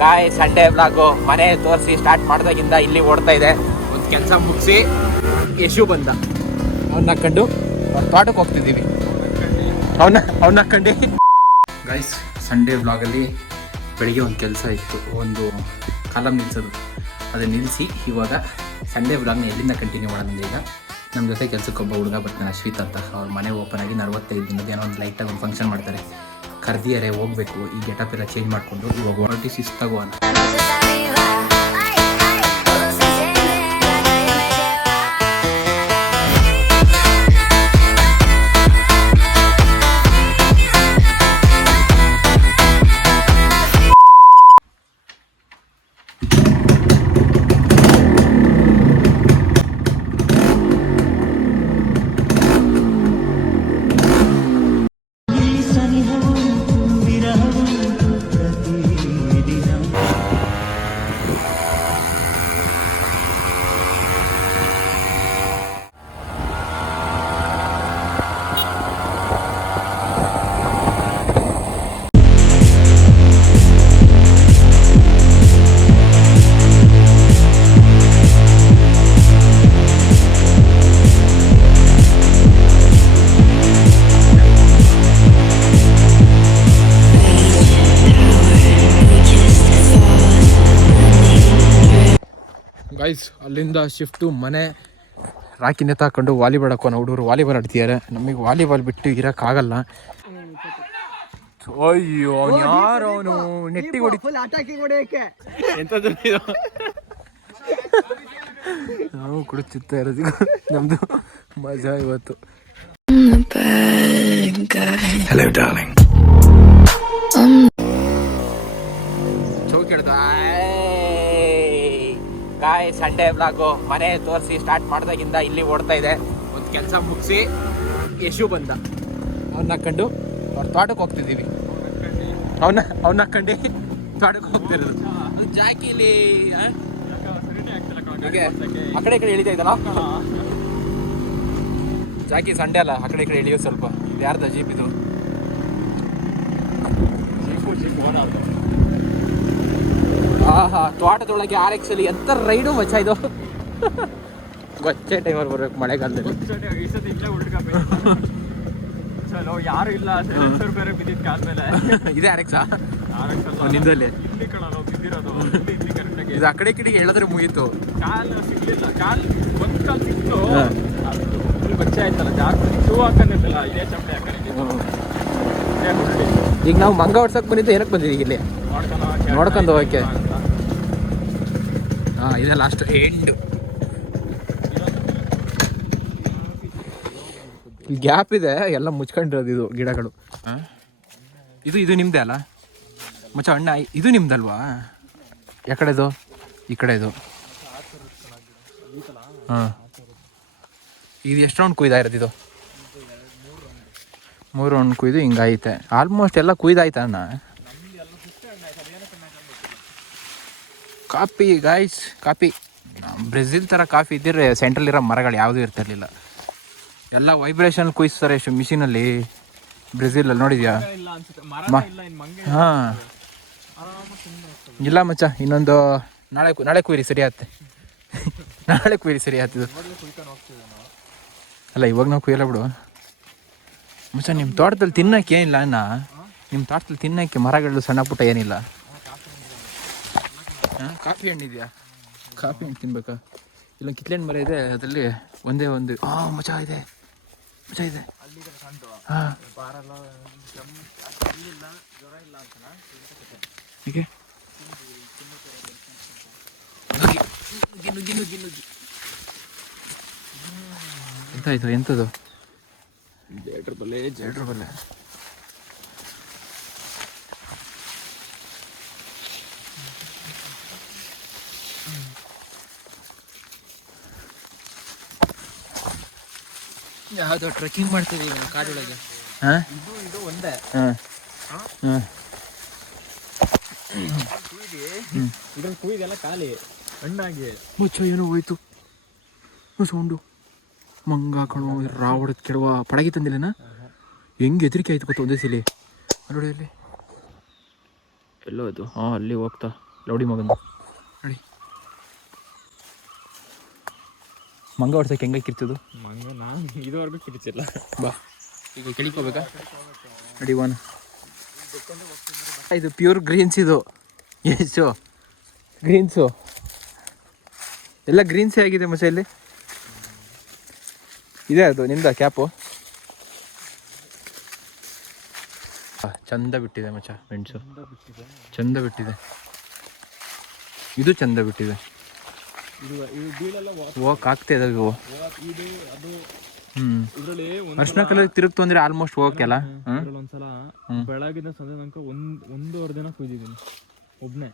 ಗಾಯ್ Sunday blog ಮನೆ ತೋರಿಸಿ start ಮಾಡಿದಾಗಿಂದ ಇಲ್ಲಿ ಓಡ್ತಾ ಇದೆ. ಒಂದು ಕೆಲಸ ಮುಗಿಸಿ ಯಶು ಬಂದ, ಅವನ್ನ ಹಾಕೊಂಡು ತೋಟಕ್ಕೆ ಹೋಗ್ತಿದ್ದೀವಿ. ಅವನ್ನ ಹಾಕೊಂಡು ಗಾಯ್ಸ್ ಸಂಡೇ ಬ್ಲಾಗಲ್ಲಿ ಬೆಳಿಗ್ಗೆ ಒಂದು ಕೆಲಸ ಇತ್ತು, ಒಂದು ಕಾಲಮ್ ನಿಲ್ಲಿಸೋದು. ಅದನ್ನು ನಿಲ್ಲಿಸಿ ಇವಾಗ ಸಂಡೇ ಬ್ಲಾಗ್ನ ಎಲ್ಲಿಂದ ಕಂಟಿನ್ಯೂ ಮಾಡೋದು. ಈಗ ನಮ್ಮ ಜೊತೆ ಕೆಲಸಕ್ಕೆ ಒಬ್ಬ ಹುಡುಗ ಬರ್ತಾನೆ, ಅಶ್ವಿತ್ ಅಂತ. ಅವ್ರ ಮನೆ ಓಪನ್ ಆಗಿ 45 ದಿನದ ಏನೋ ಒಂದು ಲೈಟಾಗಿ ಒಂದು ಫಂಕ್ಷನ್ ಮಾಡ್ತಾರೆ. ಕರ್ದಿಯಾರೆ, ಹೋಗಬೇಕು. ಈ ಗೆಟಪ್ ಎಲ್ಲ ಚೇಂಜ್ ಮಾಡಿಕೊಂಡು ಇವಾಗ ಹೊರಟಿ ಶಿಸ್ತಾಗುವ. ಗೈಸ್ ಅಲ್ಲಿಂದ ಶಿಫ್ಟು ಮನೆ ರಾಕಿನೇ ತಗೊಂಡು ವಾಲಿಬಾಲ್ ಹಾಕೋಣ. ಹುಡುಗರು ವಾಲಿಬಾಲ್ ಆಡ್ತಿದ್ದಾರೆ, ನಮಗೆ ವಾಲಿಬಾಲ್ ಬಿಟ್ಟು ಇರೋಕ್ಕಾಗಲ್ಲ. ಅಯ್ಯೋ ಅವನು ಯಾರು, ಅವನು ನೆಟ್ಟಿಗೆ ಹೊಡಿಕೆ ಎಂಥದ್ದು ನಾವು ಕುಡಿಸುತ್ತಾ ಇರೋದು. ನಮ್ಮದು ಮಜಾ ಇವತ್ತು. ಚೌಕಿ ಹಿಡ್ದ ಗಾಯ್ ಸಂಡೇ ಬ್ಲಾಗು ಮನೆ ತೋರಿಸಿ ಸ್ಟಾರ್ಟ್ ಮಾಡಿದಾಗಿಂದ ಇಲ್ಲಿ ಓಡ್ತಾ ಇದೆ. ಒಂದು ಕೆಲಸ ಮುಗಿಸಿ ಯಶು ಬಂದ, ಅವನ್ನ ಹಾಕೊಂಡು ಅವ್ರ ತೋಟಕ್ಕೆ ಹೋಗ್ತಿದ್ದೀವಿ. ಅವನ್ನ ಹಾಕೊಂಡು ತೋಟಕ್ಕೆ ಹೋಗ್ತಿರೋದು. ಜಾಕಿಲಿ ಹೀಗೆ ಆ ಕಡೆ ಈ ಕಡೆ ಇಳಿತಾ ಇದ್ದಲ್ಲ ಜಾಕಿ. ಸಂಡೇ ಅಲ್ಲ, ಆ ಕಡೆ ಈ ಕಡೆ ಇಳಿಯೋದು ಸ್ವಲ್ಪ. ಇದು ಯಾರ್ದ ಜೀಪ್ ಇದು? ಆಹಾ, ತೋಟದೊಳಗೆ RX ಅಲ್ಲಿ ಎಂತ ರೈಡು ಮಚ್ಚ ಇದು. ಗೊಚ್ಚೆ ಟೈಮಲ್ಲಿ ಬರ್ಬೇಕು ಮಳೆಗಾಲದಲ್ಲಿ. ಯಾರು ಇಲ್ಲ, ಬೇರೆ ಬಿದ್ದಿದ್ದು ಕಾಲ ಮೇಲೆ. ಇದೇ RX ನಿಂದಲ್ಲಿ ಇದು ಆ ಕಡೆ ಈ ಕಡೆಗೆ ಹೇಳಿದ್ರೆ ಮುಗೀತು. ಕಾಲು ಸಿಗ್ಲಿಲ್ಲ, ಕಾಲು ಒಂದು ಕಾಲು ಸಿಕ್ತು, ಫುಲ್ ಬಚ್ಚೆ ಆಯ್ತಲ್ಲ. ಜಾಸ್ತಿ ಶೂ ಹಾಕೊಂಡಿದ್ದಲ್ಲ, ಇದೇ ಚಪ್ಪಲಿ ಹಾಕೊಂಡಿದ್ದು. ಈಗ ನಾವು ಮಂಗ ಹೊಡ್ಸಕ್ ಬಂದಿದ್ದು, ಏನಕ್ಕೆ ಬಂದಿದ್ದೀವಿ ಇಲ್ಲಿ ನೋಡ್ಕೊಂಡು ಹೋಗಕ್ಕೆ. ಹಾಂ, ಇದೆ ಲಾಸ್ಟ್ ಎಂಡು. ಗ್ಯಾಪ್ ಇದೆ, ಎಲ್ಲ ಮುಚ್ಕೊಂಡಿರೋದು ಇದು ಗಿಡಗಳು. ಹಾಂ, ಇದು ನಿಮ್ಮದೇ ಅಲ್ಲ ಮಚ್ಚ ಅಣ್ಣ? ಇದು ನಿಮ್ದಲ್ವಾ? ಯಾಕಡೆದು? ಈ ಕಡೆದು. ಹಾಂ, ಇದು ಎಷ್ಟು ರೌಂಡ್ ಕುಯ್ದಾ ಇರೋದು? ಇದು 3 ರೌಂಡ್ ಕುಯ್ದು ಹಿಂಗೈತೆ. ಆಲ್ಮೋಸ್ಟ್ ಎಲ್ಲ ಕುಯ್ದಾಯ್ತ ಅಣ್ಣ. ಕಾಫಿ ಗಾಯ್ಸ್, ಕಾಫಿ ಬ್ರೆಜಿಲ್ ಥರ ಕಾಫಿ ಇದ್ದಿದ್ರೆ ಸೆಂಟ್ರಲ್ಲಿರೋ ಮರಗಳು ಯಾವುದೂ ಇರ್ತಿರ್ಲಿಲ್ಲ. ಎಲ್ಲ ವೈಬ್ರೇಷನ್ ಕುಯ್ಸ್ತಾರೆ ಎಷ್ಟು ಮಿಷಿನಲ್ಲಿ. ಬ್ರೆಜಿಲಲ್ಲಿ ನೋಡಿದ್ಯಾ? ಹಾಂ, ಇಲ್ಲ ಮಚ್ಚ, ಇನ್ನೊಂದು ನಾಳೆ ಕುಯ್ರಿ ಸರಿ ಆಗುತ್ತೆ. ನಾಳೆ ಕುಯ್ರಿ ಸರಿ ಆಗ್ತದೆ. ಅಲ್ಲ, ಇವಾಗ ನಾವು ಕುಯ್ಯಲ್ಲ ಬಿಡು ಮಚ್ಚ. ನಿಮ್ಮ ತೋಟದಲ್ಲಿ ತಿನ್ನೋಕೆ ಏನಿಲ್ಲ ಅಣ್ಣ? ನಿಮ್ಮ ತೋಟದಲ್ಲಿ ತಿನ್ನೋಕ್ಕೆ ಮರಗಳು ಸಣ್ಣ ಪುಟ್ಟ ಏನಿಲ್ಲ? ಹಾಂ, ಕಾಫಿ ಹಣ್ಣಿದೆಯಾ? ಕಾಫಿ ಹಣ್ಣು ತಿನ್ಬೇಕಾ? ಇಲ್ಲೊಂದು ಕಿತ್ಲೆ ಹಣ್ಣು ಮರ ಇದೆ, ಅದರಲ್ಲಿ ಒಂದೇ ಒಂದು. ಹಾಂ ಮಚ್ಚ ಇದೆ, ಮಚ್ಚ ಇದೆ. ಹಾಂ, ಹೀಗೆ ನುಗ್ಗಿ ಎಂತಾಯ್ತು? ಎಂಥದ್ದು? ಜೇಡ್ರ ಬಲ್ಲೆ. ಯಾವುದು ಟ್ರೆಕ್ಕಿಂಗ್ ಮಾಡ್ತಿದ್ದೀವಿ ನಾವು ಕಾಡೊಳಗೆ. ಹಾಂ, ಇದು ಒಂದೇ. ಹಾಂ ಹಾಂ, ಇದ್ರಲ್ಲಿ ಕುಯ್ದೆಲ್ಲ ಖಾಲಿ ಹಣ್ಣಾಗಿ. ಮುಚ್ಚ ಏನೋ ಹೋಯ್ತು ಸೌಂಡು. ಮಂಗ ಕಣೋ, ರಾವಡದ ಕೆಡವ ಪಡಗಿ ತಂದಿಲ್ಲನ? ಹೆಂಗೆ ಹೆದರಿಕೆ ಆಯ್ತು ಗೊತ್ತ ಒಂದೇ ಸಲ. ನೋಡಿ ಅಲ್ಲಿ ಎಲ್ಲೋ ಅದು ಹಾಂ ಅಲ್ಲಿ ಹೋಗ್ತಾ ಲೌಡಿ ಮಗಂದು ನೋಡಿ ಮಂಗ ಹೊಡ್ಸಕ್ಕೆ ಹೆಂಗೆ ಕಿರ್ತದು ಮಂಗ ನಾನು ಇದುವರೆಗೂ ಕಿರಿಚಿಲ್ಲ. ಬಾ ಈಗ ಕೆಳಿಕೋಬೇಕಾ ನಡಿ ಒನ್. ಇದು ಪ್ಯೂರ್ ಗ್ರೀನ್ಸ್ ಇದು ಎಷ್ಟು ಗ್ರೀನ್ಸು ಎಲ್ಲ ಗ್ರೀನ್ಸೇ ಆಗಿದೆ ಮಚ್ಚ ಇಲ್ಲಿ ಇದೆ ಅದು ನಿಂದ ಕ್ಯಾಪು ಚಂದ ಬಿಟ್ಟಿದೆ ಮಚ್ಚ ಮೆಣಸು ಚಂದ ಬಿಟ್ಟಿದೆ ಇದು ಚಂದ ಬಿಟ್ಟಿದೆ ಹೋಗಕ್ಕೆ ಆಗ್ತಾ ಇದಾವೆ ಇವು ಅರ್ಶಿನ ಕಲರ್ ತಿರುಗ್ತು ಅಂದ್ರೆ ಆಲ್ಮೋಸ್ಟ್ ಹೋಗಕ್ಕೆಲ್ಲ ಒಂದ್ಸಲ ಬೆಳಗಿನ ಸಂಜೆ ತನಕ ಒಂದೂವರೆ ದಿನ ಕುಯ್ದಿದ್ದೀನಿ ಒಬ್ನೇ.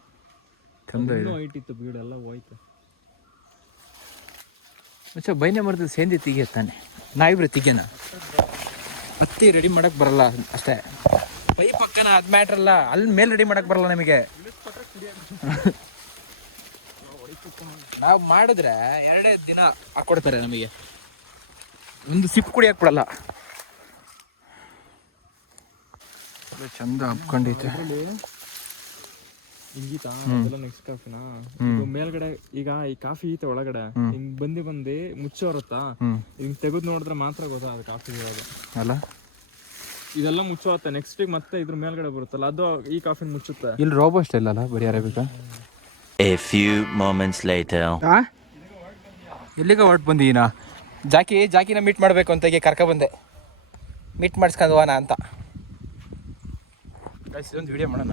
ಚಂದ ಇದೆ ವೈಟ್ ಇತ್ತು ಬೀಡೆಲ್ಲ ಹೋಯ್ತು ಮಚ್ಚ ಬೈನೆ ಮರದ ಸೇಂದಿ ತೆಗಿಯ ತಾನೆ ನಾವಿಬ್ರು ತೆಗಿಯೋಣ ಹತ್ತಿ ರೆಡಿ ಮಾಡಕ್ ಬರಲ್ಲ ಅಷ್ಟೇ ಪೈ ಪಕ್ಕನ ಅದು ಮ್ಯಾಟ್ರ್ ಅಲ್ಲ ಅಲ್ಲಿ ಮೇಲೆ ರೆಡಿ ಮಾಡಕ್ ಬರಲ್ಲ ನಮಗೆ. ನಾವು ಮಾಡಿದ್ರೆ 2 ದಿನ ಹಾಕೊಡ್ತಾರೆ ನಮಗೆ ಒಂದು ಸಿಪ್ ಕುಡಿಯಕ್ ಬಿಡಲ್ಲ. ಚಂದ ಹಬ್ಕೊಂಡೈತೆ ಹಿಂಗೀತಾ ನೆಕ್ಸ್ಟ್ ಕಾಫಿನಾ ಮೇಲ್ಗಡೆ ಈಗ ಈ ಕಾಫಿ ಈತ ಒಳಗಡೆ ಹಿಂಗ್ ಬಂದಿ ಮುಚ್ಚೋರುತ್ತಾ ಹಿಂಗ್ ತೆಗೆದು ನೋಡಿದ್ರೆ ಮಾತ್ರ ಗೊತ್ತಾ ಅದು ಕಾಫಿ ಇರೋದು ಅಲ್ಲ. ಇದೆಲ್ಲ ಮುಚ್ಚೋತ್ತೆ ನೆಕ್ಸ್ಟ್ ಮತ್ತೆ ಇದ್ರ ಮೇಲ್ಗಡೆ ಬರುತ್ತಲ್ಲ ಅದು ಈ ಕಾಫಿನ ಮುಚ್ಚುತ್ತೆ. ಇಲ್ಲಿ ರೋಬೋಸ್ಟ್ ಇಲ್ಲಲ್ಲ ಬರೀ arabica. A few moments later. ಎಲ್ಲಿಗ ಹೊರಟು ಬಂದೀನಾ ಜಾಕಿನ ಮೀಟ್ ಮಾಡಬೇಕು ಅಂತ ಕರ್ಕ ಬಂದೆ ಮೀಟ್ ಮಾಡಿಸ್ಕೊಂಡ್ವಾನ ಅಂತ. ಇದೊಂದು ವಿಡಿಯೋ ಮಾಡೋಣ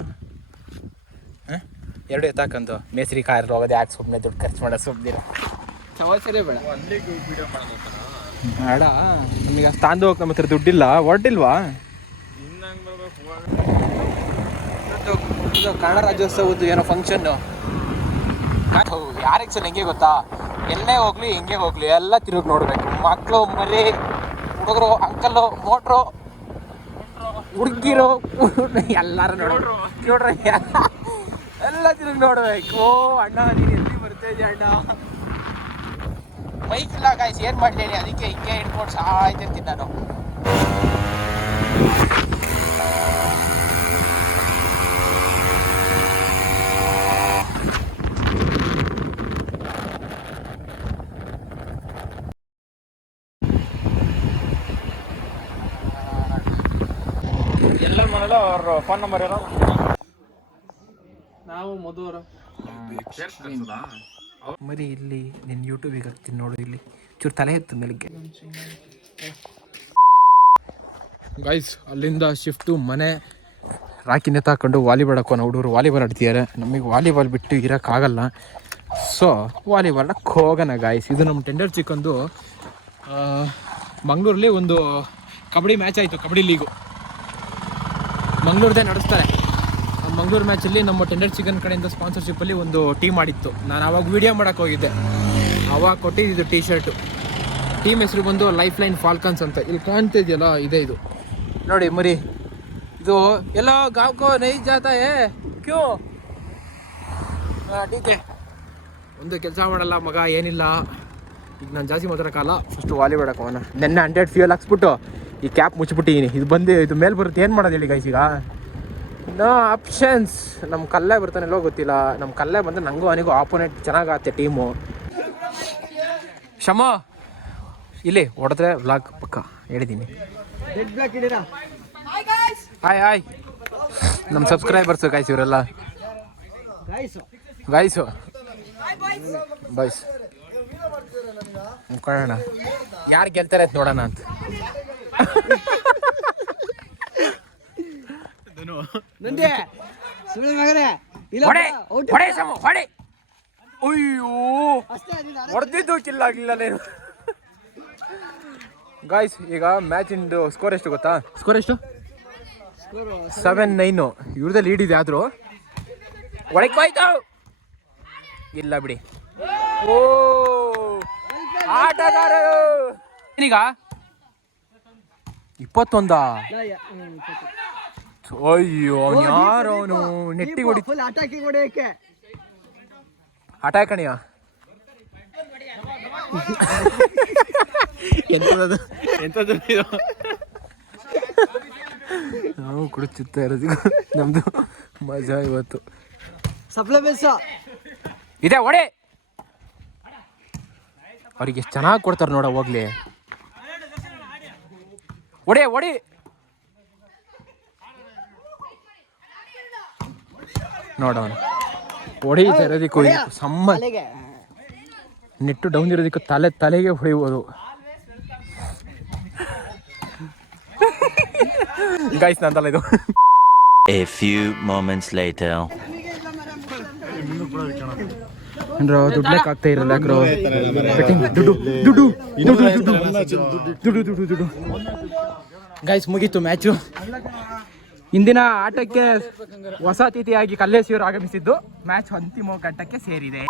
2 ಎತ್ತಾಕಂತು ಮೇಸ್ರಿ ಕಾರ್ ಹೋಗೋದು ಯಾಕೆ ಸುಮ್ಮನೆ ದುಡ್ಡು ಖರ್ಚು ಮಾಡೋ ಸುಮ್ಮನೆ ಸವಾಸರೇ ಬೇಡ ವಿಡಿಯೋ ಮಾಡೋಣ ಬೇಡ ನಿಮಗೆ ಅಷ್ಟು ತಾಂದು ಹೋಗಿ ನಮ್ಮ ಹತ್ರ ದುಡ್ಡಿಲ್ಲ ಹೊರಟಿಲ್ವಾ. ಕನ್ನಡ ರಾಜ್ಯೋತ್ಸವದ್ದು ಏನೋ ಫಂಕ್ಷನ್ನು ಯಾರಿಗೆ ಸಲ ಹೆಂಗೆ ಗೊತ್ತಾ ಎಲ್ಲೇ ಹೋಗ್ಲಿ ಹೆಂಗೆ ಹೋಗ್ಲಿ ಎಲ್ಲ ತಿರುಗಿ ನೋಡ್ಬೇಕು. ಮಕ್ಕಳು ಮರಿ ಹುಡುಗರು ಅಂಕಲ್ಲು ಮೋಟ್ರು ಹುಡುಗಿರು ಎಲ್ಲಾರು ನೋಡ್ರಿ ಎಲ್ಲ ತಿರುಗಿ ನೋಡ್ಬೇಕು. ಓ ಅಣ್ಣ ನೀನು ಎಲ್ಲಿ ಬರ್ತಾ ಇದೀಯ ಅಣ್ಣ. ಬೈಕ್ ಇಲ್ಲ ಗಾಯ್ಸ್ ಏನು ಮಾಡಲಿ ಅದಕ್ಕೆ ಹಿಂಗೆ ಹಿಡ್ಕೊಂಡು ಸಾಯ್ತಿರ್ತೀನಿ ನಾನು. ಎಲ್ಲ ಮಾಡಲ್ಲ ಅವ್ರ ಫೋನ್ ನಂಬರ್ ಏನೋ ನಾವು ಮಧುವರ ಮರಿ ಇಲ್ಲಿ ನಿನ್ನ ಯೂಟ್ಯೂಬಿಗೆ ಹಾಕ್ತೀನಿ ನೋಡು. ಇಲ್ಲಿ ಚೂರು ತಲೆ ಎತ್ತು ಮೇಲಿಗೆ ಗೈಸ್. ಅಲ್ಲಿಂದ ಶಿಫ್ಟು ಮನೆ ರಾಕಿನೇ ತಗೊಂಡು ವಾಲಿಬಾಲ್ ಹಾಕೋಣ. ಹುಡುಗರು ವಾಲಿಬಾಲ್ ಆಡ್ತಿದ್ದಾರೆ, ನಮಗೆ ವಾಲಿಬಾಲ್ ಬಿಟ್ಟು ಇರೋಕ್ಕಾಗಲ್ಲ. ಸೊ ವಾಲಿಬಾಲ್ಗೆ ಹೋಗೋಣ ಗೈಸ್. ಇದು ನಮ್ಮ ಟೆಂಡರ್ ಚಿಕ್ಕಂದು ಮಂಗಳೂರಲ್ಲಿ ಒಂದು ಕಬಡ್ಡಿ ಮ್ಯಾಚ್ ಆಯಿತು. ಕಬಡ್ಡಿ ಲೀಗು ಮಂಗಳೂರದೇ ನಡೆಸ್ತಾರೆ. ಮಂಗಳೂರು ಮ್ಯಾಚಲ್ಲಿ ನಮ್ಮ ಟೆಂಡರ್ ಚಿಕನ್ ಕಡೆಯಿಂದ ಸ್ಪಾನ್ಸರ್ಶಿಪ್ಪಲ್ಲಿ ಒಂದು ಟೀಮ್ ಮಾಡಿತ್ತು. ನಾನು ಆವಾಗ ವೀಡಿಯೋ ಮಾಡೋಕ್ಕೆ ಹೋಗಿದ್ದೆ. ಆವಾಗ ಕೊಟ್ಟಿದ್ದು ಟೀ ಶರ್ಟು. ಟೀಮ್ ಹೆಸರು ಬಂದು ಲೈಫ್ ಲೈನ್ ಫಾಲ್ಕನ್ಸ್ ಅಂತ. ಇಲ್ಲಿ ಕಾಣ್ತಾ ಇದೆಯಲ್ಲ ಇದೇ ಇದು ನೋಡಿ ಮರಿ. ಇದು ಎಲ್ಲ ಗಾವ್ಕೋ ನೈ ಜಾತಾ ಹೇ ಕ್ಯೂ ಟೀಕೆ. ಒಂದು ಕೆಲಸ ಮಾಡಲ್ಲ ಮಗ ಏನಿಲ್ಲ. ಈಗ ನಾನು ಜಾಸ್ತಿ ಮಾತಾಡೋಕ್ಕಲ್ಲ. ಫಸ್ಟು ವಾಲಿಬಾಲ್ ಹಾಕೋಣ. ನೆನ್ನೆ 100 ಫ್ಯೂಯಲ್ ಹಾಕ್ಸ್ಬಿಟ್ಟು ಈ ಕ್ಯಾಪ್ ಮುಚ್ಚಿಬಿಟ್ಟಿದ್ದೀನಿ. ಇದು ಮೇಲೆ ಬರುತ್ತೆ. ಏನು ಮಾಡೋದು ಹೇಳಿ ಗೈಸ್ ಈಗ. No options. ನಮ್ಮ ಕಲ್ಲೇ ಬರ್ತಾನೆಲ್ಲೋ ಗೊತ್ತಿಲ್ಲ. ನಮ್ಮ ಕಲ್ಲೇ ಬಂದರೆ ನನಗೂ ಅವನಿಗೂ ಆಪೋನೆಂಟ್ ಚೆನ್ನಾಗತ್ತೆ ಟೀಮು. ಶಮ ಇಲ್ಲಿ ಹೊಡೆದ್ರೆ ವ್ಲಾಗ್ ಪಕ್ಕ ಹೇಳಿದ್ದೀನಿ. ಹಾಯ್ ನಮ್ಮ ಸಬ್ಸ್ಕ್ರೈಬರ್ಸು ಗಾಯ್ಸ್ ಇವರೆಲ್ಲ ಗಾಯ್ಸು ಬಾಯ್ಸ್ ಮುಖೋಣ ಯಾರು ಗೆಲ್ತಾರೆ ಅಂತ ನೋಡೋಣ ಅಂತ. ಅಯ್ಯೋ ಹೊಡೆದಿದ್ದು ಕಿಲ್ಲ ಆಗಿಲ್ಲ ನೀನು ಗಾಯ್ಸ್. ಈಗ ಮ್ಯಾಚ್ ಇಂದು ಸ್ಕೋರ್ ಎಷ್ಟು ಗೊತ್ತಾ? ಸ್ಕೋರ್ ಎಷ್ಟು? 7-9. ಇವ್ರದ್ದು ಲೀಡ್ ಇದೆ. ಆದರೂ ಒಳಗೆ ಹೋಯ್ತು ಇಲ್ಲ ಬಿಡಿ. ಓ ಆಟಗಾರರು ಈಗ 21. ಅಯ್ಯೋ ಅವನು ಯಾರು? ಅವನು ನೆಟ್ಟಿಗೆ ಹೊಡಿ ಅಟ್ಯಾಕಣಿಯ ಎಂಥದ್ದು ನಾವು ಕುಡಿಸುತ್ತಾ ಇರೋದು. ನಮ್ದು ಮಜಾ ಇವತ್ತು. ಸಪ್ಲೈ ಬೇಸ ಇದೆ ಒಡೆ. ಅವ್ರಿಗೆ ಎಷ್ಟು ಚೆನ್ನಾಗಿ ಕೊಡ್ತಾರೆ ನೋಡ ಹೋಗ್ಲಿ. ಒಡೆ ಒಡೆ. ನೋಡೋಣ ಹೊಡಿ ಇರೋದಕ್ಕೂ ಸಮ್ಮ ನೆಟ್ಟು ಡೌನ್ ಇರೋದಕ್ಕೂ ತಲೆಗೆ ಹೊಡೆಯುವುದು. ಗೈಸ್ ನಂದಲ್ಲ ಇದು. A few moments later. ದುಡ್ಲಕ್ಕೆ ಆಗ್ತಾ ಇರಲ್ಲ ದುಡ್ಡು. ಗೈಸ್ ಮುಗೀತು ಮ್ಯಾಚು. ಇಂದಿನ ಆಟಕ್ಕೆ ಹೊಸ ಅತಿಥಿಯಾಗಿ ಕಲ್ಲೇಶಿಯವರು ಆಗಮಿಸಿದ್ದು ಮ್ಯಾಚ್ ಅಂತಿಮ ಘಟ್ಟಕ್ಕೆ ಸೇರಿದೆ.